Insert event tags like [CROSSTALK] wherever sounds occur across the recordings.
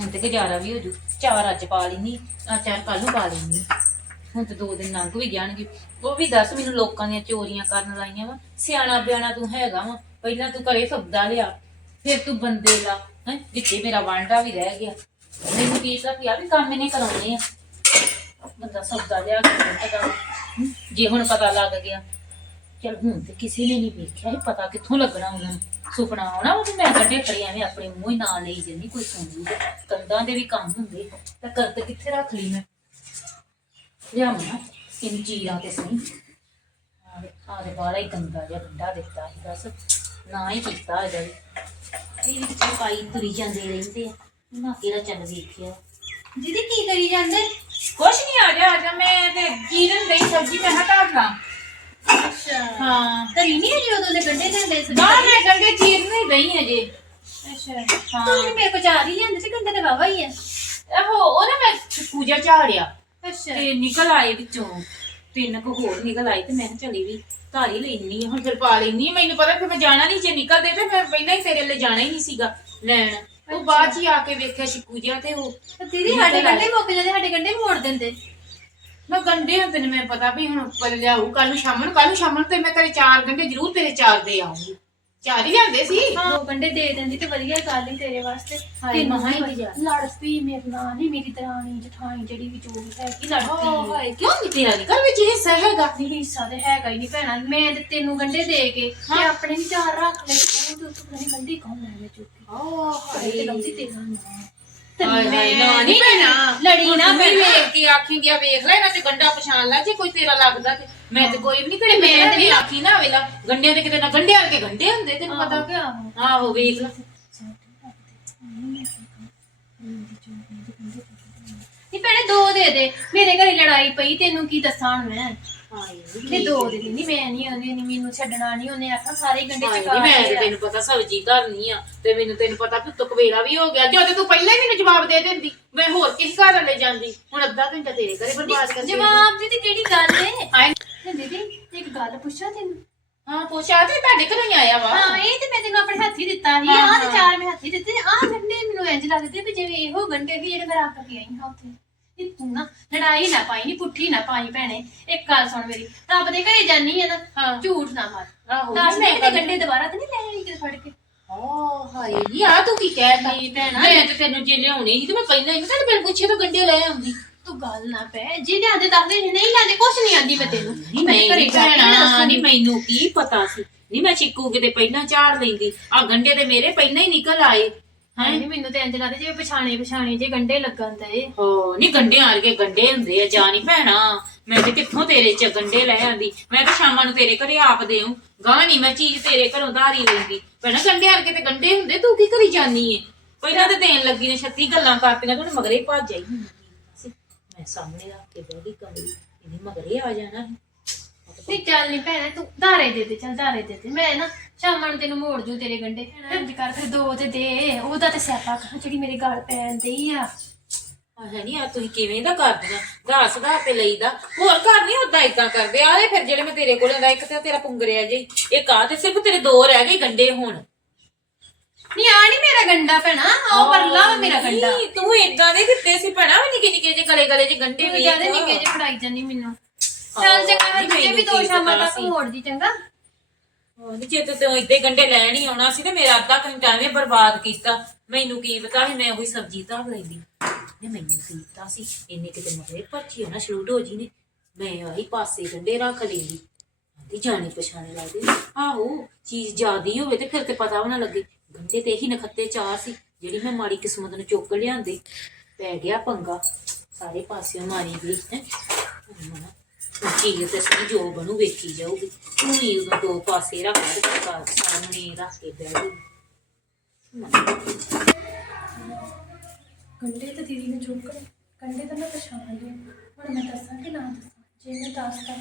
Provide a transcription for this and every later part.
ਹੁਣ ਤੇ ਗੁਜ਼ਾਰਾ ਵੀ ਹੋ ਜੂ। ਚਾਰ ਅੱਜ ਪਾ ਲੈਣੀ ਆ ਚਾਰ ਕੱਲ ਨੂੰ ਪਾ ਲੈਣੀ ਹੁਣ ਤੇ ਦੋ ਦਿਨ ਲੰਘ ਵੀ ਜਾਣਗੇ। ਉਹ ਵੀ ਦੱਸ ਮੈਨੂੰ ਲੋਕਾਂ ਦੀਆਂ ਚੋਰੀਆਂ ਕਰਨ ਲਾਈਆਂ ਵਾ। ਸਿਆਣਾ ਬਿਆਣਾ ਤੂੰ ਹੈਗਾ ਵਾ। ਪਹਿਲਾਂ ਤੂੰ ਘਰੇ ਸਬਦਾ ਲਿਆ, ਫਿਰ ਤੂੰ ਬੰਦੇ ਲਾ, ਹੈ? ਵਿੱਚੇ ਮੇਰਾ ਵਾਂਡਾ ਵੀ ਰਹਿ ਗਿਆ। ਮੈਨੂੰ ਕੀ ਤਾਂ ਪਿਆ ਵੀ ਕੰਮ ਇਹਨੇ ਕਰਾਉਣੇ ਆ। ਬੰਦਾ ਸਬਦਾ ਲਿਆ ਕੇ ਜੇ ਹੁਣ ਪਤਾ ਲੱਗ ਗਿਆ ਚਲ ਹੁਣ ਤੇ ਕਿਸੇ ਨੇ ਨਹੀਂ ਵੇਖਿਆ ਇਹ ਪਤਾ ਕਿੱਥੋਂ ਲੱਗਣਾ ਉਹਨਾਂ ਨੂੰ। ਸੁਪਨਾ ਆਉਣਾ ਉਹ ਤੇ ਮੈਂ ਕੱਢੇ ਖੜੀ ਐਵੇਂ ਆਪਣੇ ਮੂੰਹ ਹੀ ਨਾਲ ਲਈ ਜਾਂਦੀ ਕੋਈ ਸੁਣ ਕੰਦਾਂ ਦੇ ਵੀ ਕੰਮ ਹੁੰਦੇ ਤਾਂ ਕਰਦ ਕਿੱਥੇ ਰੱਖ ਲਈ ਮੈਂ? ਲਿਆਮਣਾ ਇਨ ਚੀਰਾਂ ਤੇ ਸਹੀ। ਆਹ ਆਦੇ ਬਾਲਾ ਹੀ ਗੰਦਾ ਜਿਹਾ ਗੰਡਾ ਦਿੱਤਾ ਸੀ ਦੱਸ ਨਾ ਹੀ ਕੀਤਾ ਅਜੇ ਇਹ ਵਿੱਚ ਪਾਈ ਤੁਰੀ ਜਾਂਦੇ ਰਹਿੰਦੇ ਆ। ਨਾ ਕਿਹੜਾ ਚੱਲ ਵੇਖਿਆ? ਦੀਦੀ ਕੀ ਕਰੀ ਜਾਂਦੇ? ਕੁਛ ਨਹੀਂ ਆ ਜਾ ਆ ਜਾ। ਮੈਂ ਤੇ ਚੀਰਨ ਦਈ ਸਬਜ਼ੀ ਮੈਂ ਹਟਾ ਲਾਂ। ਹਾਂ ਕਰੀ ਨਹੀਂ ਅਜੇ ਉਦੋਂ ਦੇ ਗੰਡੇ ਲੈਂਦੇ ਸੀ? ਨਾ ਮੈਂ ਗੰਡੇ ਚੀਰ ਨਹੀਂ ਦਈ ਅਜੇ ਅੱਛਾ ਹਾਂ। ਤੁਸੀਂ ਮੇਰੇ ਕੋਲ ਚਾਰ ਹੀ ਲੈਂਦੇ ਸੀ ਗੰਡੇ ਤੇ ਵਾਵਾ ਹੀ ਆ। ਆਹੋ ਉਹ ਨਾ ਮੈਂ ਪੂਜਾ ਝਾੜਿਆ। ਅੱਛਾ। ਤੇ ਨਿਕਲ ਆਏ ਵਿੱਚੋਂ ਤਿੰਨ ਕੁ ਹੋਰ ਨਿਕਲ ਆਏ ਤੇ ਮੈਂ ਕਿਹਾ ਚਲੀ ਵੀ ਧਾਰ ਲੈਣੀ ਹੁਣ ਫਿਰ ਪਾ ਲੈਣੀ ਮੈਨੂੰ ਪਤਾ ਫਿਰ ਮੈਂ ਜਾਣਾ ਨਹੀਂ ਜੇ ਨਿਕਲਦੇ ਤੇ ਮੈਂ ਪਹਿਲਾਂ ਹੀ ਤੇਰੇ ਲਈ ਜਾਣਾ ਹੀ ਨਹੀਂ ਸੀਗਾ ਲੈਣ। ਉਹ ਬਾਅਦ ਚ ਹੀ ਆ ਕੇ ਵੇਖਿਆ ਸ਼ਿਕੂ ਜਿਹਾ ਤੇ ਉਹ ਤੇ ਦੀਦੀ ਸਾਡੇ ਗੰਡੇ ਮੁੱਕ ਜਾਂਦੇ ਸਾਡੇ ਗੰਡੇ ਮੋੜ ਦਿੰਦੇ। ਮੈਂ ਗੰਡੇ ਹੁੰਦੇ ਨੇ ਮੈਨੂੰ ਪਤਾ ਵੀ ਹੁਣ ਉੱਪਰ ਲਿਆਉ ਕੱਲ ਨੂੰ ਸ਼ਾਮ ਨੂੰ ਕੱਲ ਨੂੰ ਸ਼ਾਮ ਨੂੰ ਤੇ ਮੈਂ ਤੇਰੇ ਚਾਰ ਗੰਡੇ ਜ਼ਰੂਰ ਤੇਰੇ ਚਾਰ ਦੇ ਆਉਂਗੀ ਚਾਰ ਹੀ ਲਿਆਂਦੇ ਸੀ? ਦੋ ਗੰਡੇ ਦੇ ਦਿੰਦੀ ਤੇ ਵਧੀਆ ਗੱਲ ਹੀ ਤੇਰੇ ਵਾਸਤੇ। ਹਾਏ, ਮਸਾਂ ਹੀ ਗੁਜ਼ਾਰ। ਲੜ ਪਈ ਮੇਰੇ ਨਾਲ ਨਹੀਂ ਮੇਰੀ ਦਰਾਣੀ ਜਠਾਣੀ ਜਿਹੜੀ ਵੀ ਜੋ ਵੀ ਹੈਗੀ ਲੜ ਪਈ ਹਾਏ ਕਿਉਂ ਨਹੀਂ ਤੇਰਾ ਨਿਕਲ ਵਿੱਚ ਹਿੱਸਾ ਹੈਗਾ? ਨਹੀਂ ਹਿੱਸਾ ਤੇ ਹੈਗਾ ਹੀ ਨਹੀਂ ਭੈਣਾ ਮੈਂ ਤੇ ਤੈਨੂੰ ਗੰਡੇ ਦੇ ਕੇ ਤੇ ਆਪਣੇ ਵੀ ਚਾਰ ਰੱਖ ਲੈ ਤੂੰ ਤੂੰ ਨਹੀਂ ਗੰਡੇ ਕੌਣ ਲੈ ਲੈ ਚੁੱਕ ਹਾਏ ਤੇ ਗੰਦੀ ਤੇਰਾ ਨਾ। ਤੇ ਹਾਏ ਹਾਏ, ਮੈਂ ਨਾ ਨਹੀਂ ਭੈਣਾ। ਲੜੀ ਹੁਣ ਨਾ ਤੂੰ ਵੀ ਭੈਣਾ। ਵੇਖ ਕੇ ਆਖੀ ਗਿਆ ਵੇਖ ਲੈ ਇਹਨਾਂ ਚ ਗੰਡਾ ਪਛਾਣ ਲੈ ਜੇ ਕੋਈ ਤੇਰਾ ਲੱਗਦਾ ਤੇ। ਮੈਂ ਤੇ ਕੋਈ ਵੀ ਨਹੀਂ ਤੇਰੇ ਮੈਂ ਮੈਂ ਤੇ ਤੇ ਆਖੀ ਨਾ ਵੇਲਾ ਗੰਡਿਆਂ ਦੇ ਕਿਤੇ ਨਾ ਗੰਡੇ ਵਰਗੇ ਗੰਡੇ ਹੁੰਦੇ ਤੈਨੂੰ ਪਤਾ ਕਿ ਆਹੋ ਵੇਖ ਲੈ। ਨਹੀਂ ਭੈਣੇ ਦੋ ਦੇ ਦੇ। ਮੇਰੇ ਘਰੇ ਲੜਾਈ ਪਈ ਤੈਨੂੰ ਕੀ ਦੱਸਾਂ ਹੁਣ ਮੈਂ? ਨਹੀਂ ਦੋ ਦੇ ਨਹੀਂ ਮੈਂ ਨਹੀਂ ਆਉਂਦੀ ਨਹੀਂ ਮੈਨੂੰ ਛੱਡਣਾ ਨਹੀਂ ਉਹਨੇ ਆਖਾ ਸਾਰੇ ਗੰਡੇ ਹਾਏ ਚਕਾ ਨੀ, ਮੈਂ ਤੇ ਕੇ ਤੈਨੂੰ ਪਤਾ ਸਬਜੀ ਧਰਨੀ ਆ ਤੇ ਮੈਨੂੰ ਤੈਨੂੰ ਪਤਾ ਵੀ ਤੁਕ ਵੇਲਾ ਵੀ ਹੋ ਗਿਆ ਜਦੋਂ ਤੂੰ ਪਹਿਲਾਂ ਹੀ ਮੈਨੂੰ ਜਵਾਬ ਦੇ ਦਿੰਦੀ ਮੈਂ ਹੋਰ ਕਿਸ ਘਰ ਲੈ ਜਾਂਦੀ ਹੁਣ ਅੱਧਾ ਘੰਟਾ ਤੇਰੇ ਘਰੇ ਬਰਬਾਦ ਕਰ ਜਵਾਬ ਦੀ ਤੇ ਕਿਹੜੀ ਗੱਲ ਏ? ਹਾਏ ਤੇ ਦੀਦੀ ਇੱਕ ਗੱਲ ਪੁੱਛਾਂ ਤੈਨੂੰ? ਹਾਂ ਪੁੱਛਾ ਤੇ ਤੁਹਾਡੇ ਘਰੋਂ ਹੀ ਆਇਆ ਵਾ। ਹਾਂ ਇਹ ਤੇ ਮੈਂ ਤੈਨੂੰ ਆਪਣੇ ਹੱਥੀ ਦਿੱਤਾ ਸੀ ਹਾਂ, ਆਹ ਤੇ ਹਾਂ। ਚਾਰ ਮੈਂ ਹੱਥੀ ਦਿੱਤੇ ਆਹ ਗੰਡੇ ਮੈਨੂੰ ਇੰਜ ਲੱਗਦੇ ਵੀ ਜਿਵੇਂ ਇਹੋ ਗੰਡੇ ਵੀ ਜਿਹੜੇ ਮੈਂ ਰੱਖ ਕੇ ਆਈ ਹਾਂ ਉੱਥੇ। ਇਹ ਤੂੰ ਨਾ ਲੜਾਈ ਨਾ ਪਾਈ ਨੀ ਪੁੱਠੀ ਨਾ ਪਾਈ ਭੈਣੇ। ਇੱਕ ਗੱਲ ਸੁਣ ਮੇਰੀ ਰੱਬ ਦੇ ਘਰੇ ਜਾਨੀ ਆ ਨਾ ਹਾਂ। ਝੂਠ ਨਾ ਮਾਰ। ਆਹੋ ਦੱਸ ਮੈਂ ਮੈਂ ਤੇ ਗੰਡੇ ਦੁਬਾਰਾ ਤੇ ਨਹੀਂ ਲੈ ਆਈ ਕਿਤੇ ਫੜ ਕੇ? ਓ ਹਾਏ ਨੀ ਆ ਤੂੰ ਕੀ ਕਹਿਤਾ ਨਹੀਂ ਭੈਣਾ। ਮੈਂ ਤੇ ਤੈਨੂੰ ਜੇ ਲਿਆਉਣੀ ਸੀ ਤੇ ਮੈਂ ਪਹਿਲਾਂ ਹੀ ਤੈਨੂੰ ਬਿਲ ਪੁੱਛੇ ਤੋਂ ਗੰਡੇ ਲੈ ਆਉਂਦੀ। ਤੂੰ ਗੱਲ ਨਾ ਪੈ ਜੇ ਲਿਆਂਦੇ ਦੱਸਦੇ ਨਹੀਂ ਲਿਆਂਦੇ ਕੁਛ ਨਹੀਂ ਆਂਦੀ ਮੈਂ ਤੈਨੂੰ। ਨਹੀਂ ਮੈਂ ਘਰੇ ਜਾ ਕੇ ਨਾ ਭੈਣਾ ਦੱਸੂਗੀ। ਨਹੀਂ ਮੈਨੂੰ ਕੀ ਪਤਾ ਸੀ। ਨਹੀਂ ਮੈਂ ਚਿੱਕੂ ਕਿਤੇ ਪਹਿਲਾਂ ਝਾੜ ਲੈਂਦੀ। ਆ ਗੰਡੇ ਤੇ ਮੇਰੇ ਪਹਿਲਾਂ ਹੀ ਨਿਕਲ ਆਏ। ਹਾਂ? ਹੈ ਨਹੀਂ ਮੈਨੂੰ ਤੇ ਇੰਜ ਲੱਗਦਾ ਜਿਵੇਂ ਪਛਾਣੇ ਪਛਾਣੇ ਜੇ ਗੰਡੇ ਲੱਗਣ ਤੇ। ਹੋ ਨਹੀਂ ਗੰਡਿਆਂ ਵਰਗੇ ਗੰਡੇ ਹੁੰਦੇ ਆ ਜਾ ਨਹੀਂ ਭੈਣਾ। ਮੈਂ ਤੇ ਕਿੱਥੋਂ ਤੇਰੇ ਚ ਗੰਡੇ ਲੈ ਆਂਦੀ? ਮੈਂ ਤਾਂ ਸ਼ਾਮਾਂ ਨੂੰ ਤੇਰੇ ਘਰੇ ਆਪ ਦੇਉ ਗਾਂ ਨਹੀਂ ਮੈਂ ਚੀਜ਼ ਤੇਰੇ ਘਰੋਂ ਧਾਰੀ ਲੈਂਦੀ। ਭੈਣਾ ਗੰਡਿਆਂ ਵਰਗੇ ਤੇ ਗੰਡੇ ਹੁੰਦੇ? ਤੂੰ ਕੀ ਕਰੀ ਜਾਨੀ ਏ? ਪਹਿਲਾਂ ਤੇ ਦੇਣ ਲੱਗੀ ਨੇ 36 ਗੱਲਾਂ ਕਰਤੀਆਂ ਤੂੰ ਮਗਰੇ ਭੱਜ ਸੀ। ਮੈਂ ਸਾਹਮਣੇ ਰੱਖ ਕੇ ਬਹਿ ਗਈ ਕਮਲੀ ਇਹਨੇ ਮਗਰੇ ਆ ਜਾਣਾ ਸੀ। ਨਹੀਂ ਚੱਲ ਨਹੀਂ ਭੈਣੇ ਤੂੰ ਧਾਰੇ ਦੇ ਦੇ ਚੱਲ ਧਾਰੇ ਦੇ ਦੇ। ਮੈਂ ਨਾ ਸ਼ਾਮਾਂ ਨੂੰ ਤੈਨੂੰ ਮੋੜ ਜੂ ਤੇਰੇ ਗੰਡੇ। ਇੰਜ ਕਰ ਫਿਰ ਦੋ ਤੇ ਦੇ। ਉਹਦਾ ਤੇ ਸਿਆਪਾ ਕਰ ਜਿਹੜੀ ਮੇਰੇ ਗਲ ਪੈਣ ਦਈ ਆ। ਆਹ ਨਹੀਂ ਆ ਤੁਸੀਂ ਕਿਵੇਂ ਦਾ ਕਰਦੀਆਂ? ਦੱਸ ਦਾ ਤੇ ਲਈਦਾ। ਹੋਰ ਘਰ ਨਹੀਂ ਹੁੰਦਾ ਇਦਾਂ ਕਰਦੇ। ਆਲੇ ਫਿਰ ਜਿਹੜੇ ਮੈਂ ਤੇਰੇ ਕੋਲ ਆਂਦਾ ਇੱਕ ਤੇ ਤੇਰਾ ਪੁੰਗਰਿਆ ਜੇ। ਇੱਕ ਆ ਤੇ ਸਿਰਫ ਤੇਰੇ ਦੋ ਰਹਿ ਗਏ ਗੰਡੇ ਹੁਣ। ਨਹੀਂ ਆ ਨਹੀਂ ਮੇਰਾ ਗੰਡਾ ਭੈਣਾ ਆਹ ਪਰਲਾ ਵਾ ਮੇਰਾ ਗੰਡਾ। ਨਹੀਂ, ਤੂੰ ਇਦਾਂ ਦੇ ਦਿੱਤੇ ਸੀ ਭੈਣਾ ਵੀ ਨਿੱਕੇ ਨਿੱਕੇ ਜੇ ਗਲੇ ਗਲੇ ਜੇ ਗੰਡੇ ਤੂੰ ਵੀ ਜ਼ਿਆਦਾ ਨਿੱਕੇ ਜੇ ਫੜਾਈ ਜਾਨੀ ਮੈਨੂੰ। ਚੱਲ ਚੰਗਾ ਨਹੀਂ, ਫਿਰ ਜੇ ਵੀ ਮੈਨੂੰ ਦੋ ਕੀ ਸ਼ਾਮਾਂ ਪਤਾ ਤੱਕ ਸੀ। ਮੋੜ ਦੀ ਚੰਗਾ। ਨਹੀਂ ਜੇ ਤੂੰ ਤੂੰ ਇੱਦੇ ਗੰਡੇ ਲੈਣ ਹੀ ਆਉਣਾ ਸੀ ਤੇ ਮੇਰਾ ਅੱਧਾ ਘੰਟਾ ਐਵੇਂ ਬਰਬਾਦ ਕੀਤਾ। ਮੈਨੂੰ ਕੀ ਪਤਾ ਸੀ ਮੈਂ ਉਹੀ ਸਬਜ਼ੀ ਧਰ ਲੈਂਦੀ। ਨੇ ਮੈਨੂੰ ਕੀ ਪਤਾ ਸੀ ਇੰਨੇ ਕਿਤੇ ਮਗਰੇ ਪਰਚੀ ਹੋਣਾ ਸ਼ੁਰੂ ਹੋ ਜੀ ਨੇ। ਮੈਂ ਆਹੀ ਪਾਸੇ ਗੰਡੇ ਰੱਖ ਲੈਂਦੀ ਆਂਦੀ ਜਾਣੇ ਪਛਾਣੇ ਲੱਗਦੇ ਆਹੋ ਚੀਜ਼ ਜ਼ਿਆਦੀ ਹੋਵੇ ਤੇ ਫਿਰ ਤੇ ਪਤਾ ਵੀ ਨਾ ਲੱਗੇ। ਗੰਡੇ ਤੇ ਹੀ ਨਖੱਤੇ ਚਾਰ ਸੀ ਜਿਹੜੀ ਮੈਂ ਮਾੜੀ ਕਿਸਮਤ ਨੂੰ ਚੁੱਕ ਲਿਆਂਦੀ। ਪੈ ਗਿਆ ਪੰਗਾ। ਸਾਰੇ ਪਾਸਿਓਂ ਮਾਰੀ ਗਈ ਹੈ। ਚੀਜ਼ ਤੇ ਸਹੀ ਜੋ ਬਣੂ ਵੇਖੀ ਜਾਊਗੀ। ਤੂੰ ਹੀ ਉਦੋਂ ਦੋ ਪਾਸੇ ਰੱਖ ਦੇ ਘਰ ਸਾਹਮਣੇ ਰੱਖ ਕੇ ਬਹਿ ਗਈ ਗੰਡੇ ਤਾਂ ਦੀਦੀ ਨੇ ਚੁੱਕ ਲਏ ਤਾਂ ਮੈਂ ਪਛਾਣ ਲਏ ਹੁਣ ਮੈਂ ਦੱਸਾਂ ਕਿ ਨਾ ਦੱਸਾਂ। ਜੇ ਮੈਂ ਦੱਸਦਾ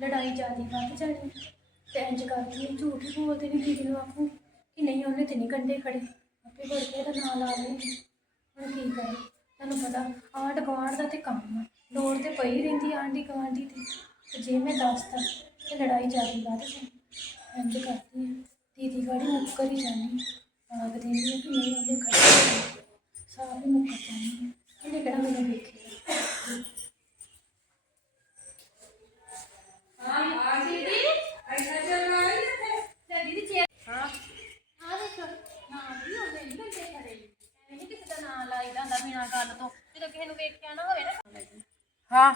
ਲੜਾਈ ਜਿਆਦੀ ਵੱਧ ਜਾਣੀ ਤੇ ਇੰਜ ਕਰਦੀ ਝੂਠ ਬੋਲਦੇ ਵੀ ਦੀਦੀ ਨੂੰ ਆਖੂ ਕਿ ਨਹੀਂ, ਉਹਨੇ ਤੇ ਨਹੀਂ ਗੰਡੇ ਖੜੇ। ਆਪੇ ਵੜ ਕੇ ਇਹਦਾ ਨਾਂ ਲਾ ਲੈਂਦੀ ਹੁਣ ਕੀ ਕਰੇ ਤੁਹਾਨੂੰ ਪਤਾ ਆਟ ਗੁਆਂਢ ਦਾ ਤੇ ਕੰਮ ਆ। ਲੋੜ ਤੇ ਪਈ ਰਹਿੰਦੀ ਆਂਢੀ ਗੁਆਂਢੀ ਦੀ। ਤੇ ਜੇ ਮੈਂ ਦੱਸਦਾ ਤੇ ਲੜਾਈ ਜਿਆਦੀ ਵੱਧ ਜਾਣੀ ਇੰਜ ਕਰਦੀ ਹੈ ਦੀਦੀ ਗਾੜੀ ਮੁੱਕਰ ਹੀ ਜਾਣੀ ਆਖ ਦਿੰਦੀ ਹੈ ਕਿ ਨਹੀਂ ਉਹਨੇ ਖੜੇ ਹੋਣੇ। ਸਾਹ ਵੀ ਮੁੱਕ ਜਾਣੀ ਇਹਨੇ ਕਿਹੜਾ ਮੈਨੂੰ ਵੇਖਿਆ? ਦੀਦੀ। ਚੇਅਰ। ਹਾਂ। ਹਾਂ ਦੇਖੋ। ਨਾ ਵੀ ਉਹਦੇ ਨਹੀਂ ਬੰਦੇ ਖੜੇ ਐਵੇਂ ਨਹੀਂ ਕਿਸੇ ਦਾ ਨਾਂ ਲਾਈਦਾ ਹੁੰਦਾ ਬਿਨਾਂ ਗੱਲ ਤੋਂ ਜਦੋਂ ਕਿਸੇ ਨੂੰ ਵੇਖਿਆ ਨਾ ਹੋਵੇ ਨਾ ਹਾਂ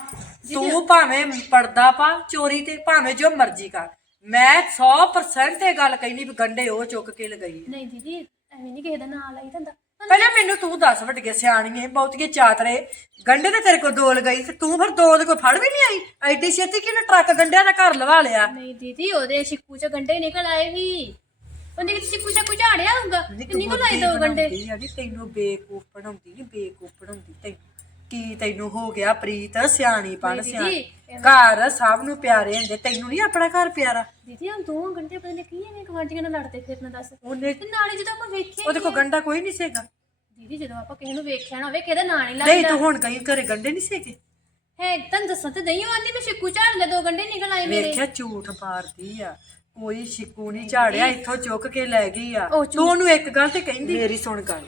ਤੂੰ ਭਾਵੇਂ ਪਰਦਾ ਪਾ ਚੋਰੀ ਤੇ ਭਾਵੇਂ ਜੋ ਮਰਜ਼ੀ ਕਰ। ਮੈਂ 100% ਇਹ ਗੱਲ ਕਹਿਨੀ ਵੀ ਗੰਡੇ ਉਹ ਚੁੱਕ ਕੇ ਲਗਾਈ ਨਹੀਂ ਦੀਦੀ ਐਵੇਂ ਨਹੀਂ ਕਿਸੇ ਦਾ ਨਾਂ ਲਾਈਦਾ ਹੁੰਦਾ ਪਹਿਲਾਂ ਮੈਨੂੰ ਤੂੰ ਦੱਸ ਵੱਟ ਗਿਆ ਸਿਆਣੀਏ ਬਹੁਤੀਏ ਚਾਤਰੇ ਗੰਡੇ ਤੇ ਤੇਰੇ ਕੋਲ ਦੋ ਲਗਾਈ ਤੇ ਤੂੰ ਫਿਰ ਦੋ ਦੇ ਕੋਈ ਫੜ ਵੀ ਨਹੀਂ ਆਈ? ਐਡੀ ਛੇਤੀ ਕਿਹਨੇ ਟਰੱਕ ਗੰਡਿਆਂ ਦਾ ਘਰ ਲਵਾ ਲਿਆ? ਨਹੀਂ ਦੀਦੀ ਉਹਦੇ ਸ਼ਿੱਕੂ ਚ ਗੰਡੇ ਨਿਕਲ ਆਏ ਵੀ। ਉਹਨੇ ਕਿ ਸ਼ਿੱਕੂ ਚ ਕੁ ਝਾੜਿਆ ਹੋਊਗਾ? ਨਿਕਲ ਆਏ ਦੋ ਗੰਡੇ ਤੈਨੂੰ ਬੇਕੂਫ ਬਣਾਉਂਦੀ ਨਹੀਂ ਬੇਕੂਫ ਬਣਾਉਂਦੀ ਤੈਨੂੰ। ਕੀ ਤੈਨੂੰ ਹੋ ਗਿਆ ਪ੍ਰੀਤ? ਸਿਆਣੀ ਪਣ ਨਹੀਂ ਸਿਆਣੀ। ਘਰ ਸਭ ਨੂੰ ਪਿਆਰੇ ਹੁੰਦੇ। ਤੈਨੂੰ ਨਹੀਂ ਆਪਣਾ ਘਰ ਪਿਆਰਾ? ਦੀਦੀ ਹਮ ਦੋ ਗੰਡੇ ਪਤਾ ਨਹੀਂ ਕੀ ਐਵੇਂ ਗਵਾਂਢੀਆਂ ਨਾਲ ਲੜਦੇ ਫਿਰਨਾ ਦੱਸ। ਉਹਨੇ ਤੇ ਨਾਲੇ ਜਦੋਂ ਆਪਾਂ ਵੇਖਿਆ ਉਹਦੇ ਕੋਲ ਗੰਡਾ ਕੋਈ ਨਹੀਂ ਸੀਗਾ। ਦੀਦੀ ਜਦੋਂ ਆਪਾਂ ਕਿਸੇ ਨੂੰ ਵੇਖਿਆ ਨਾ ਹੋਵੇ ਕਿਹਦਾ ਨਾਂ ਨਹੀਂ ਨਹੀਂ ਲੱਗਦਾ ਤੂੰ ਹੁਣ ਕਹੀਂ ਘਰੇ ਗੰਡੇ ਨਹੀਂ ਸੀਗੇ? ਹੈ ਤੈਨੂੰ ਦੱਸਾਂ ਤੇ ਨਹੀਂ ਆਂਦੀ ਮੈਂ ਸ਼ਿੱਕੂ ਝਾੜ ਲੈ ਦੋ ਗੰਡੇ ਨਿਕਲ ਆਏ ਮੇਰੇ। ਵੇਖਿਆ ਝੂਠ ਮਾਰਦੀ ਆ। ਕੋਈ ਸ਼ਿਕੂ ਨਹੀਂ ਝਾੜਿਆ ਇੱਥੋਂ ਚੁੱਕ ਕੇ ਲੈ ਗਈ ਆ। ਉਹ ਝੂਠ- ਤੂੰ ਉਹਨੂੰ ਇੱਕ ਗੱਲ ਤੇ ਕਹਿੰਦੀ? ਮੇਰੀ ਸੁਣ ਗੱਲ।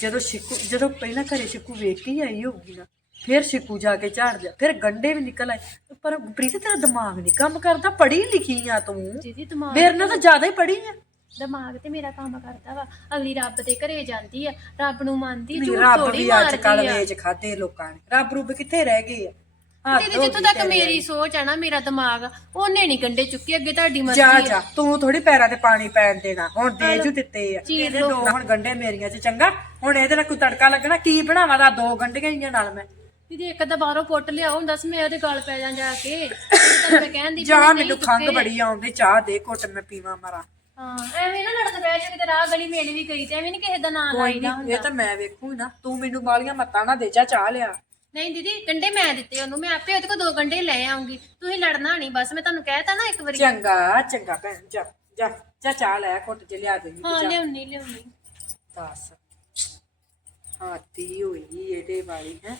ਜਦੋਂ ਸ਼ਿਕੂ ਜਦੋਂ ਪਹਿਲਾਂ ਘਰੇ ਸ਼ਿਕੂ ਵੇਖ ਕੇ ਹੀ ਆਈ ਹੋਊਗੀ ਨਾ ਫਿਰ ਸ਼ਿਕੂ ਜਾ ਕੇ ਝਾੜ ਲਿਆ ਫਿਰ ਗੰਡੇ ਵੀ ਨਿਕਲ ਆਏ। ਪਰ ਪ੍ਰੀਤ ਤੇਰਾ ਦਿਮਾਗ ਨਹੀਂ ਕੰਮ ਕਰਦਾ ਪੜ੍ਹੀ ਲਿਖੀ ਆ ਤੂੰ। ਦੀਦੀ ਦਿਮਾਗ ਮੇਰੇ ਨਾਲ ਤਾਂ ਜ਼ਿਆਦਾ ਹੀ ਪੜ੍ਹੀ ਆ। ਦਿਮਾਗ ਤੇ ਮੇਰਾ ਕੰਮ ਕਰਦਾ ਵਾ। ਅਗਲੀ ਰੱਬ ਦੇ ਘਰੇ ਜਾਂਦੀ ਆ ਰੱਬ ਨੂੰ ਮੰਨਦੀ ਝੂਠ ਰੱਬ ਥੋੜੀ ਵੀ ਅੱਜ ਕੱਲ ਮਾਰਦੀ ਆ। ਵੇਚ ਖਾਦੇ ਲੋਕਾਂ ਨੇ। ਰੱਬ ਰੁੱਬ ਕਿੱਥੇ ਰਹਿ ਗਏ ਆ? ਦੀਦੀ ਹੋ ਜਿੱਥੋਂ ਤੱਕ ਮੇਰੀ ਸੋਚ ਆ ਨਾ ਮੇਰਾ ਦਿਮਾਗ ਉਹਨੇ ਨਹੀਂ ਗੰਡੇ ਚੁੱਕੇ ਅੱਗੇ ਤੁਹਾਡੀ ਮਰਜ਼ੀ ਜਾ ਆ। ਜਾ ਤੂੰ ਥੋੜੀ ਪੈਰਾਂ ਤੇ ਪਾਣੀ ਪੈਣ ਦੇਣਾ ਹੁਣ ਦੇ ਜੂ ਦਿੱਤੇ ਆ। ਚੀਰ ਇਹਦੇ। ਦੋ ਹੁਣ ਗੰਡੇ ਮੇਰੀਆਂ ਚ ਚੰਗਾ? ਹੁਣ ਇਹਦੇ ਨਾਲ ਕੋਈ ਤੜਕਾ ਲੱਗਣਾ ਕੀ ਬਣਾਵਾਂ ਦਾ ਦੋ ਗੰਡੀਆਂ ਹੀ ਆ ਨਾਲ ਮੈਂ। ਦੀਦੀ ਇੱਕ ਤਾਂ ਬਾਹਰੋਂ ਪੁੱਟ ਲਿਆਓ ਦੱਸ ਮੈਂ ਉਹਦੇ ਗਲ ਪੈ ਜਾਂ ਜਾ ਕੇ। [COUGHS] ਤਾਂ ਮੈਂ ਕਹਿੰਦੀ ਜਾ ਮੈਨੂੰ ਖੰਗ ਬੜੀ ਆਉਂਦੀ ਚਾਹ ਦੇ ਘੁੱਟ ਮੈਂ ਪੀਵਾਂ ਮਰਾਂ। ਹਾਂ ਐਵੇਂ ਨਾ ਲੜਨ ਬਹਿ ਜਾ ਕਿਤੇ ਰਾਹ ਗਲੀ ਮੇਲੇ ਵੀ ਗਈ ਤੇ ਐਵੇਂ ਨਹੀਂ ਕਿਸੇ ਦਾ ਨਾਂ ਕੋਈ ਲਾਈਦਾ ਨਹੀਂ ਇਹ ਤਾਂ ਮੈਂ ਵੇਖੂ ਨਾ। ਤੂੰ ਮੈਨੂੰ ਬਾਲੀਆਂ ਮੱਤਾਂ ਨਾ ਦੇ ਜਾ ਚਾਹ ਲਿਆ। ਨਹੀਂ ਦੀਦੀ ਗੰਡੇ ਮੈਂ ਦਿੱਤੇ ਉਹਨੂੰ ਮੈਂ ਆਪੇ ਉਹਦੇ ਕੋਲ ਦੋ ਗੰਡੇ ਲੈ ਆਉਂਗੀ। ਤੁਸੀਂ ਲੜਨਾ ਨਹੀਂ ਬਸ ਮੈਂ ਤੁਹਾਨੂੰ ਕਹਿਤਾ ਨਾ ਇੱਕ ਵਾਰੀ। ਚੰਗਾ ਚੰਗਾ ਭੈਣ ਜਾ ਜਾ ਜਾ ਚਾਹ ਲੈ ਘੁੱਟ ਚ ਲਿਆ ਦੇ ਹਾਂ ਲਿਆਉਣੀ ਲਿਆਉਣੀ। ਦੱਸ ਹਾਤੀ ਹੋਈ ਇਹਦੇ ਵਾਲੀ ਹੈ।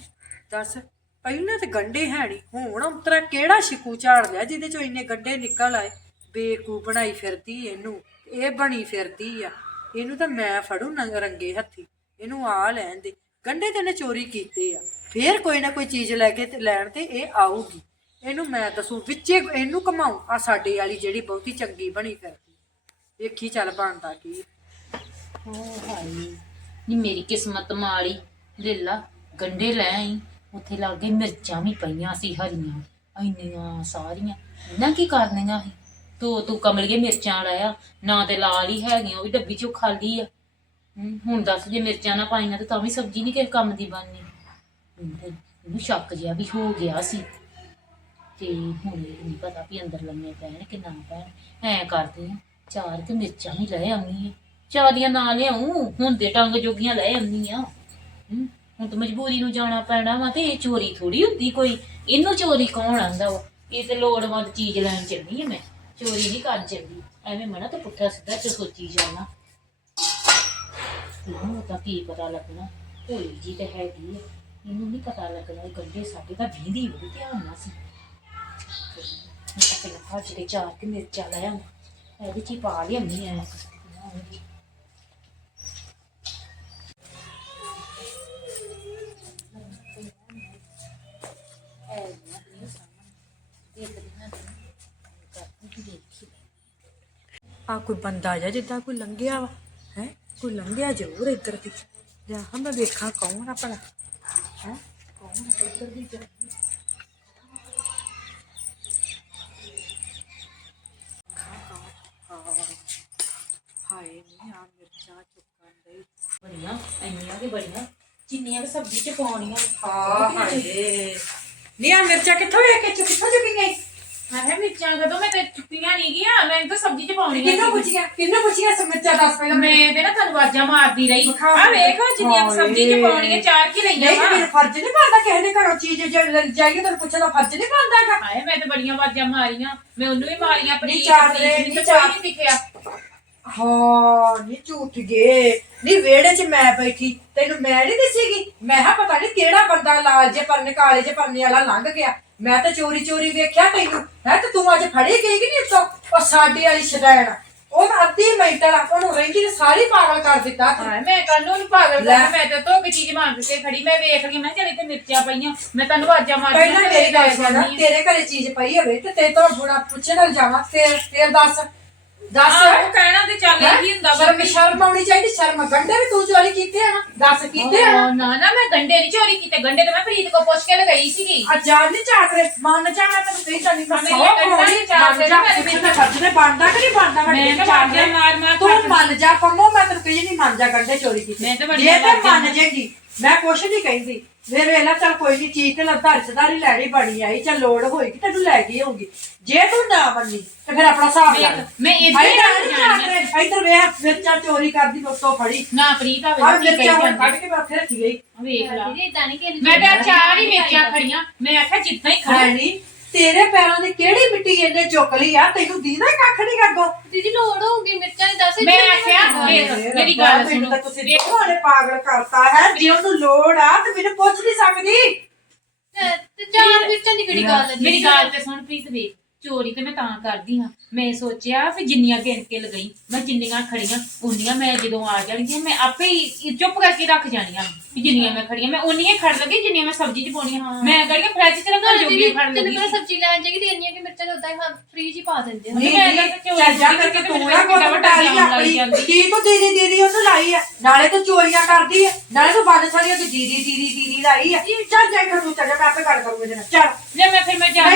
ਦੱਸ ਪਹਿਲਾਂ ਤੇ ਗੰਡੇ ਹੈ ਨਹੀਂ ਹੁਣ ਅੰਤਰਾ ਕਿਹੜਾ ਸ਼ਿਕੂ ਝਾੜ ਲਿਆ ਜਿਹਦੇ ਚੋਂ ਇੰਨੇ ਗੰਡੇ ਨਿਕਲ ਆਏ? ਬੇਕੂ ਬਣਾਈ ਫਿਰਦੀ ਇਹਨੂੰ ਇਹ ਬਣੀ ਫਿਰਦੀ ਆ। ਇਹਨੂੰ ਤਾਂ ਮੈਂ ਫੜੂ ਨੰਗ ਰੰਗੇ ਹੱਥੀ ਇਹਨੂੰ ਆ ਲੈਣ ਦੇ। ਗੰਡੇ ਤੇ ਇਹਨੇ ਚੋਰੀ ਕੀਤੇ ਆ। ਫੇਰ ਕੋਈ ਨਾ ਕੋਈ ਚੀਜ਼ ਲੈ ਕੇ ਤੇ ਲੈਣ ਤੇ ਇਹ ਆਊਗੀ। ਇਹਨੂੰ ਮੈਂ ਦੱਸੂ ਵਿੱਚੇ ਇਹਨੂੰ ਕਮਾਉ। ਆ ਸਾਡੇ ਵਾਲੀ ਜਿਹੜੀ ਬਹੁਤੀ ਚੰਗੀ ਬਣੀ ਫਿਰਦੀ। ਵੇਖੀ ਚੱਲ ਬਣਦਾ ਕੀ। ਓ ਹਾਏ। ਨੀ ਮੇਰੀ ਕਿਸਮਤ ਮਾੜੀ। ਲੇਲਾ ਗੰਡੇ ਲੈ ਆਈ। ਉੱਥੇ ਲਾਗੇ ਮਿਰਚਾਂ ਵੀ ਪਈਆਂ ਸੀ ਹਰੀਆਂ। ਇੰਨੀਆਂ ਸਾਰੀਆਂ। ਇਹਨਾਂ ਕੀ ਕਰਨੀਆਂ ਸੀ? ਤੂੰ ਤੂੰ ਕਮਲੀਏ ਮਿਰਚਾਂ ਲਾਇਆ ਨਾ ਤੇ ਲਾਲ ਹੀ ਹੈਗੀਆਂ ਉਹ ਵੀ ਡੱਬੀ ਚੋਂ ਖਾਲੀ ਆ। ਹਮ, ਹੁਣ ਦੱਸ ਜੇ ਮਿਰਚਾਂ ਨਾ ਪਾਈਆਂ ਤੇ ਤਾਂ ਵੀ ਸਬਜ਼ੀ ਨਹੀਂ ਕਿਸੇ ਕੰਮ ਦੀ ਬਣਨੀ। ਇਹਨੂੰ ਸ਼ੱਕ ਜਿਹਾ ਵੀ ਹੋ ਗਿਆ ਸੀ। ਤੇ ਹੁਣ ਇਹ ਨਹੀਂ ਪਤਾ ਵੀ ਅੰਦਰ ਲੰਮੇ ਪੈਣ ਕਿ ਨਾ ਪੈਣ। ਐ ਕਰਦੇ ਆ, ਚਾਰ ਕਿ ਮਿਰਚਾਂ ਹੀ ਲੈ ਆਉਣੀ ਆ। ਚਾਦੀਆਂ ਨਾ ਲਿਆਉਂ ਹੁਣ ਟੰਗ ਜੋਗੀਆਂ ਲੈ ਆਉਣੀ ਆ ਹੁਣ ਤਾਂ ਮਜਬੂਰੀ ਨੂੰ ਜਾਣਾ ਪੈਣਾ ਵਾ ਤੇ ਇਹ ਚੋਰੀ ਥੋੜੀ ਹੁੰਦੀ ਕੋਈ। ਇਹਨੂੰ ਚੋਰੀ ਕੌਣ ਆਂਦਾ ਵਾ? ਇਹ ਤੇ ਲੋੜਵੰਦ ਚੀਜ਼ ਲੈਣ ਚੱਲੀ ਆ ਮੈਂ। ਚੋਰੀ ਨਹੀਂ ਕਰਨ ਚੱਲੀ। ਐਵੇਂ ਮਨਾ ਤਾਂ ਪੁੱਠਾ ਸਿੱਧਾ ਚ ਸੋਚੀ ਜਾਣਾ। ਇਹਨੂੰ ਤਾਂ ਕੀ ਪਤਾ ਲੱਗਣਾ। ਭੋਲੀ ਜੀ ਤੇ ਹੈਗੀ ਆ। ਇਹਨੂੰ ਨਹੀਂ ਪਤਾ ਲੱਗਣਾ ਇਹ ਗੰਡੇ ਸਾਡੇ ਤਾਂ ਵੀਂਦੀ ਉਹਦੇ ਧਿਆਨ ਨਾਲ ਸੀ ਪਹਿਲਾਂ ਭੱਜ ਕੇ ਚਾਰ ਕੇ ਮਿਰਚਾਂ ਲੈ ਆਉਂ ਇਹਦੇ ਚ ਹੀ ਪਾ ਲਿਆਉਣੀ ਐ ਆ ਕੋਈ ਬੰਦਾ ਜਾ, ਜਿੱਦਾਂ ਕੋਈ ਲੰਘਿਆ ਵਾ, ਹੈ? ਕੋਈ ਲੰਘਿਆ ਜ਼ਰੂਰ ਇੱਧਰ ਦੀ ਜਾ ਹਾਂ ਮੈਂ ਵੇਖਾਂ ਕੌਣ ਆ ਭਲਾ। ਬੜੀਆਂ ਇੰਨੀਆਂ ਕਿ ਬੜੀਆਂ ਜਿੰਨੀਆਂ ਕਿ ਸਬਜ਼ੀ ਚ ਪਾਉਣੀਆਂ ਹਾਂ ਹਾਏ ਨਹੀਂ ਆ ਮਿਰਚਾਂ ਕਿੱਥੋਂ ਵੇਖ ਕੇ ਚੁੱਕ ਕਿੱਥੋਂ ਚੁੱਕੀ ਗਈ ਮੈਂ ਕਿਹਾ ਮਿਰਚਾਂ ਕਦੋਂ? ਮੈਂ ਤੇ ਚੁੱਕੀਆਂ ਨਹੀਂ ਗਿਆ। ਮੈਂ ਤਾਂ ਸਬਜ਼ੀ ਚ ਪਾਉਣੀਆਂ ਕਿੰਨਾ ਸੀ। ਪੁੱਛੀਆਂ? ਕਿੰਨਾ ਪੁੱਛੀਆਂ? ਸਭ ਮਿਰਚਾਂ ਦੱਸ ਪਹਿਲਾਂ। ਮੈਂ ਤੇ ਨਾ ਤੁਹਾਨੂੰ ਆਵਾਜ਼ਾਂ ਮਾਰਦੀ ਰਹੀ। ਵਿਖਾ ਆ ਵੇਖ ਜਿੰਨੀਆਂ ਕੁ ਸਬਜ਼ੀ ਚ ਹਾਏ। ਪਾਉਣੀਆਂ ਚਾਰ ਕੀ ਲਈਆਂ ਨਹੀਂ ਤੇ ਵਾ। ਮੈਨੂੰ ਫਰਜ਼ ਨਹੀਂ ਬਣਦਾ ਕਿਸੇ ਦੇ ਘਰੋਂ ਚੀਜ਼ ਜੇ ਲੈ ਜਾਈਏ ਤਾਂ ਪੁੱਛਣ ਦਾ ਫਰਜ਼ ਨਹੀਂ ਬਣਦਾਗਾ ਹਾਏ ਮੈਂ ਤੇ ਬੜੀਆਂ ਆਵਾਜ਼ਾਂ ਮਾਰੀਆਂ। ਮੈਂ ਉਹਨੂੰ ਵੀ ਮਾਰੀਆਂ ਚਾਰ ਦੇ, ਨਹੀਂ ਚਾਰ। ਨਹੀਂ ਦਿਖਿਆ ਹਾਂ ਝੂਠ ਗਏ ਨੀ ਵਿਹੜੇ 'ਚ ਮੈਂ ਬੈਠੀ। ਤੈਨੂੰ ਮੈਂ ਨਹੀਂ ਦਿਸੀਗੀ ਮੈਂ ਹਾਂ ਪਤਾ ਨਹੀਂ ਕਿਹੜਾ ਬੰਦਾ ਲਾਲ ਜੇ ਪਰਨੇ ਕਾਲੇ ਜੇ ਪਰਨੇ ਵਾਲਾ ਲੰਘ ਗਿਆ। ਮੈਂ ਤਾਂ ਚੋਰੀ ਚੋਰੀ ਵੇਖਿਆ ਤੈਨੂੰ। ਹੈ ਤੇ ਤੂੰ ਅੱਜ ਫੜੀ ਗਈ ਕਿ ਨਹੀਂ ਉੱਤੋਂ? ਉਹ ਸਾਡੇ ਵਾਲੀ ਸ਼ਦੈਣ ਉਹ ਤਾਂ ਅੱਧੀ ਮੈਂਟਲ ਆ ਉਹਨੂੰ ਰਹਿੰਦੀ ਨੇ ਸਾਰੀ ਪਾਗਲ ਕਰ ਦਿੱਤਾ ਤੂੰ। ਹਾਂ ਮੈਂ ਕੱਲ ਨੂੰ ਪਾਗਲ ਲੈ। ਕਰਨਾ ਮੈਂ ਤਾਂ ਧੋ ਕੇ ਚੀਜ਼ ਮੰਗ ਕੇ ਖੜੀ ਮੈਂ ਵੇਖ ਲਈ ਮੈਂ ਚੱਲ ਇੱਥੇ ਮਿਰਚਾਂ ਪਈਆਂ ਮੈਂ ਤੁਹਾਨੂੰ ਆਵਾਜ਼ਾਂ ਮਾਰ ਪਹਿਲਾਂ ਮੇਰੀ ਗੱਲ ਸੁਣ ਤੇਰੇ ਘਰੇ ਚੀਜ਼ ਪਈ ਹੋਵੇ ਤੇ ਤੇ ਤੋਂ ਬੁਣਾ ਪੁੱਛੇ ਨਾਲ ਜਾਵਾਂ ਫੇਰ ਫੇਰ ਦੱਸ। ਦੱਸ। ਉਹ ਕਹਿਣਾ ਤੇ ਚੱਲ ਹੈਂ? ਹੁੰਦਾ ਸ਼ਰਮ ਸ਼ਰਮ ਆਉਣੀ ਚਾਹੀਦੀ ਸ਼ਰਮ। ਗੰਡੇ ਵੀ ਤੂੰ ਚੋਰੀ ਕੀਤੇ ਆ ਨਾ? ਦੱਸ ਕੀਤੇ ਆ ਨਾ? ਨਾ ਮੈਂ ਗੰਡੇ ਨਹੀਂ ਚੋਰੀ ਕੀਤੇ। ਗੰਡੇ ਤਾਂ ਮੈਂ ਪ੍ਰੀਤ ਕੋ ਪੁੱਛ ਕੇ ਲਗਾਈ ਸੀਗੀ। ਆ ਜਾਨ ਨਹੀਂ ਚਾਕਰੇ ਮਨ ਚਾਹਣਾ ਤੈਨੂੰ ਕਹੀ ਤਾਂ ਨਹੀਂ ਮੈਂ ਸੌ ਇਹ ਗੱਲਾਂ ਖੋਣੀ ਨੀ ਚਾਕਰੇ, ਜਾ ਮੈਂ ਮੇਰੇ ਖਰਚ ਨੇ ਬਣਦਾ ਕਿ ਨਹੀਂ ਬਣਦਾ? ਮੈਂ ਤਾਂ। ਵਾਜਾਂ ਮਾਰ ਮਾਰ ਤੂੰ ਮੰਨ ਜਾ ਪੰਮੋ ਮੈਂ ਤੈਨੂੰ ਕਹੀ ਨਹੀਂ ਮੰਨ ਜਾ ਗੰਡੇ ਚੋਰੀ ਕੀਤੇ। ਮੈਂ ਤਾਂ ਬੜੀ ਜੇ ਤੇ ਮੰਨ ਜੇਗੀ ਮੈਂ ਕੁਛ ਨਹੀਂ ਕਹਿੰਦੀ। ਮੇਰੇ ਵੇਲਾ ਚੱਲ ਕੋਈ ਨਹੀਂ ਚੀਜ਼ ਤੇ ਲੱਧਾ ਰਿਸ਼ਤੇਦਾਰੀ ਲੈਣੀ ਬਣੀ ਆਈ ਚੱਲ ਲੋੜ ਹੋਏਗੀ ਤੈਨੂੰ ਲੈ ਗਈ ਹੋਊਗੀ ਜੇ ਤੂੰ ਨਾ ਮੰਨੀ ਤੇ ਫਿਰ ਆਪਣਾ ਹਿਸਾਬ ਲਾ ਮੈਂ ਇੱਧਰ ਕਰ ਜਾਣੀ। ਆ। ਇੱਧਰ ਵੇਖ ਮਿਰਚਾਂ ਚੋਰੀ ਕਰਦੀ ਉੱਤੋਂ ਫੜੀ। ਨਾ ਪ੍ਰੀਤ ਆ ਆ ਵੇਖ ਕੀ ਮਿਰਚਾਂ ਹੁਣ ਕਹੀ ਕੱਢ ਕੇ ਮੈਂ ਉੱਥੇ ਰੱਖੀ ਗਈ। ਵੇਖ ਲਾ। ਦੀਦੀ ਇਦਾਂ ਨਹੀਂ ਕਿ ਮੈਂ ਤਾਂ ਚਾਰ ਹੀ ਵੇਖਿਆ ਖੜੀਆਂ। ਮੈਂ ਆਖਿਆ ਜਿੱਦਾਂ ਹੀ ਹੈ ਖੜੀ ਨਹੀਂ ਤੇਰੇ ਪੈਰਾਂ ਦੀ ਕਿਹੜੀ ਮਿੱਟੀ ਇਹਨੇ ਚੁੱਕ ਲਈ ਆ? ਤੈਨੂੰ ਦੀਦਾ ਕੱਖ ਨਹੀਂ ਕੱਗੋ ਦੀਦੀ ਲੋੜ ਹੋਊਗੀ ਮਿਰਚਾਂ ਦੀ ਦੱਸ ਮੈਂ ਆਖਿਆ ਵੇਖ ਮੇਰੀ ਗੱਲ ਸੁਣੋ। ਤਾਂ ਤੁਸੀਂ ਦੋਵਾਂ ਨੇ ਪਾਗਲ ਕਰਤਾ ਹੈ। ਜੇ ਉਹਨੂੰ ਲੋੜ ਆ ਤੇ ਮੈਨੂੰ ਪੁੱਛ ਨਹੀਂ ਸਕਦੀ। ਤੇ ਚਾਰ ਮਿਰਚਾਂ ਦੀ ਕਿਹੜੀ ਗੱਲ ਹੈ? ਮੇਰੀ ਗੱਲ ਤੇ ਸੁਣ ਪ੍ਰੀਤ ਵੇਖ ਚੋਰੀ ਤੇ ਮੈਂ ਤਾਂ ਕਰਦੀ ਹਾਂ। ਮੈਂ ਸੋਚਿਆ ਵੀ ਜਿੰਨੀਆਂ ਗਿਣ ਕੇ ਲਗਾਈ ਮੈਂ ਜਿੰਨੀਆਂ ਖੜੀਆਂ ਉਨੀਆਂ ਮੈਂ ਜਦੋਂ ਆ ਜਾਣਗੀਆਂ ਮੈਂ ਆਪੇ ਹੀ ਚੁੱਪ ਕਰਕੇ ਰੱਖ ਜਾਣੀਆਂ। ਵੀ ਜਿੰਨੀਆਂ ਮੈਂ ਖੜੀਆਂ ਮੈਂ ਉਨੀਆਂ ਹੀ ਖੜ ਲੱਗੀ ਜਿੰਨੀਆਂ ਮੈਂ ਸਬਜ਼ੀ 'ਚ ਪਾਉਣੀਆਂ ਮੈਂ ਕੜੀਆਂ ਫਰਿੱਜ 'ਚ ਰੱਖਣ ਜੋਗੀ ਖੜ ਤੈਨੂੰ ਲੱਗੀ ਪਤਾ ਸਬਜ਼ੀ ਲੈਣ ਜਾਏਗੀ ਤੇ ਇੰਨੀਆਂ ਕਿ ਮਿਰਚਾਂ ਤਾਂ ਉਦਾਂ ਹੀ ਫ੍ਰੀਜ ਹੀ ਪਾ ਦਿੰਦੇ ਆ। ਨਹੀਂ ਮੈਂ ਨਹੀਂ ਤਾਂ ਚੋਰੀ ਚੱਲ ਜਾ ਕੀਤੀ ਕੇ ਤੇ ਨਾ ਕਿੱਡਾ ਕੋਲ ਵੱਡਾ ਟਾਲੀ ਇਲਜ਼ਾਮ ਲਾਈ ਆਪਣੀ ਜਾਂਦੀ। ਕੀ ਤੂੰ ਦੀਦੀ ਦੀਦੀ ਉਹਨੂੰ ਲਾਈ ਆ? ਨਾਲੇ ਤੂੰ ਚੋਰੀਆਂ ਕਰਦੀ ਆ। ਨਾਲੇ ਤੂੰ ਬੰਦ ਸਾਰੀ ਉਹਦੀ ਦੀਦੀ ਦੀਦੀ ਦੀਦੀ ਲਾਈ ਆ। ਚੱਲ ਜਾ ਕਰ ਤੂੰ ਚੱਲ ਜਾ ਮੈਂ ਆਪੇ ਗੱਲ ਕਰੂੰਗਾ ਜਨਾ ਚੱਲ। ਜੇ ਮੈਂ ਫਿਰ ਮੈਂ ਹਾਂ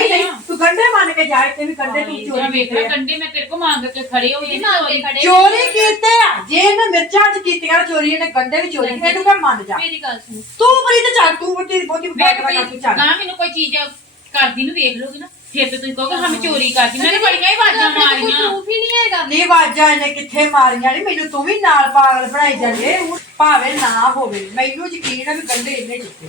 ਤੂੰ ਗੰਡੇ ਮੰਨ ਕੇ ਜਾ ਇੱਥੇ ਵੀ ਗੰਡੇ ਤੂੰ ਚੋਰੀ ਕੀਤੇ ਲੈ ਆ। ਕੰਡੇ ਮੈਂ ਤੇਰੇ ਕੋ ਮੰਗ ਕੇ ਖੜੇ ਹੋਏ ਖੜੇ ਚੋਰੀ ਕੀਤੇ ਆ। ਜੇ ਇਹਨੇ ਮਿਰਚਾਂ ਚ ਕੀਤੀਆਂ ਚੋਰੀ ਇਹਨੇ ਗੰਡੇ ਵੀ ਚੋਰੀ ਕੀਤੇ ਇਹਨੂੰ ਕਹ ਮੰਨ ਜਾ? ਮੇਰੀ ਗੱਲ ਸੁਣ। ਤੂੰ ਬੜੀ ਤੇ ਚੱਲ ਤੂੰ ਤੇਰੀ ਬਹੁਤੀ ਤੂੰ ਚੱਲ ਨਾ ਮੈਨੂੰ ਕੋਈ ਚੀਜ਼ ਕਰਦੀ ਨੂੰ ਵੇਖ ਲੋਗੇ ਨਾ। ਫਿਰ ਤੇ ਤੁਸੀਂ ਕਹੋਗੇ ਹਮ ਚੋਰੀ ਕਰਦੀ ਮੈਂ ਤਾਂ ਬੜੀਆਂ ਹੀ ਆਵਾਜ਼ਾਂ ਮਾਰੀਆਂ। ਪ੍ਰੂਫ ਹੀ ਨਹੀਂ ਹੈਗਾ। ਨਹੀਂ ਵਾਜਾਂ ਇਹਨੇ ਕਿੱਥੇ ਮਾਰੀਆਂ ਨਹੀਂ ਮੈਨੂੰ ਤੂੰ ਵੀ ਨਾਲ ਪਾਗਲ ਬਣਾਈ ਜਾਂਦੇ ਭਾਵੇਂ ਨਾ ਹੋਵੇ। ਮੈਨੂੰ ਯਕੀਨ ਹੈ ਵੀ ਗੰਡੇ ਇਹਨੇ ਚੁੱਕੇ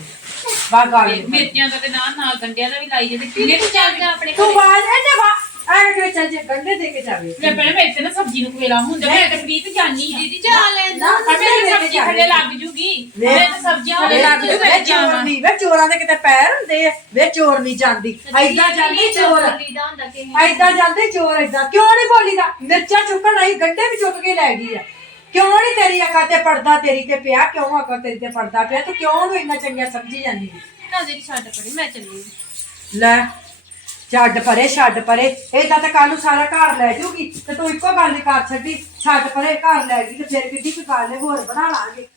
ਬਾ ਗੱਲ ਮਿਰਚਾਂ ਦਾ ਤੇ ਨਾਲ ਨਾਲ ਗੰਡਿਆਂ ਦਾ ਵੀ ਲਾਈ ਜਾਂਦੇ। ਕਿੰਨੇ ਤੂੰ ਚੱਲ ਜਾ ਆਪਣੇ ਤੂੰ ਆਵਾਜ਼ ਇਹਨੇ ਵਾ ਐ ਕਿ ਚੱਲ ਜੇ ਗੰਡੇ ਦੇ ਕੇ ਜਾਵੇ। ਮੈਂ ਪਹਿਲਾਂ ਮੇਰੇ ਤੇ ਨਾ ਸਬਜ਼ੀ ਨੂੰ ਕੋਲਾ ਹੁੰਦਾ ਮੈਂ ਤਾਂ ਫਰੀਦ ਜਾਨੀ ਆ। ਦੀਦੀ ਜਾ ਲੈ ਨਾ, ਆ ਮੇਰੇ ਸਬਜ਼ੀ ਥੱਲੇ ਲੱਗ ਜੂਗੀ। ਵੇ- ਮੈਂ ਤਾਂ ਸਬਜ਼ੀਆਂ ਥੱਲੇ ਲੱਗ ਜੂ ਵੇ ਮੈਂ ਚੋਰ ਜਾਵਾਂ। ਨਹੀਂ ਵੇ ਚੋਰਾਂ ਦੇ ਕਿਤੇ ਪੈਰ ਹੁੰਦੇ ਆ ਵੇ ਚੋਰ ਨਹੀਂ ਜਾਂਦੀ। ਐਦਾਂ ਜਾਂਦੇ ਚੋਰ। ਐਦਾਂ ਜਾਂਦੇ ਚੋਰ ਐਦਾਂ ਕਿਉਂ ਨਹੀਂ ਬੋਲੀਦਾ? ਮਿਰਚਾਂ ਚੁੱਕਣ ਆਈ ਗੰਡੇ ਵੀ ਚੁੱਕ ਕੇ ਲੈ ਗਈ ਆ। ਕਿਉਂ ਨਹੀਂ ਤੇਰੀ ਅੱਖਾਂ ਤੇ ਪਰਦਾ ਤੇਰੀ ਤੇ ਪਿਆ? ਕਿਉਂ ਅੱਖਾਂ ਤੇਰੀ ਤੇ ਪਰਦਾ ਪਿਆ? ਤੂੰ ਕਿਉਂ ਨੂੰ ਇੰਨਾ ਚੰਗੀਆਂ ਸਮਝੀ ਜਾਂਦੀ? ਹੈ? ਨਾ ਜਿਹੜੀ ਛੱਡ ਪੜੀ ਮੈਂ ਚੱਲੀ। ਲੈ ਛੱਡ ਪਰੇ ਛੱਡ ਪਰੇ। ਏਦਾਂ ਤਾਂ ਕੱਲ ਨੂੰ ਸਾਰਾ ਘਰ ਲੈ ਜਾਊਗੀ ਤੇ ਤੂੰ ਇੱਕੋ ਗੱਲ ਹੀ ਕਰ ਛੱਡੀ। ਛੱਡ ਪਰੇ, ਘਰ ਲੈ ਗਈ ਤੇ ਫਿਰ ਕਿੱਡੀ ਕੁ ਗੱਲ ਹੈ, ਹੋਰ ਬਣਾ ਲਾਂਗੇ।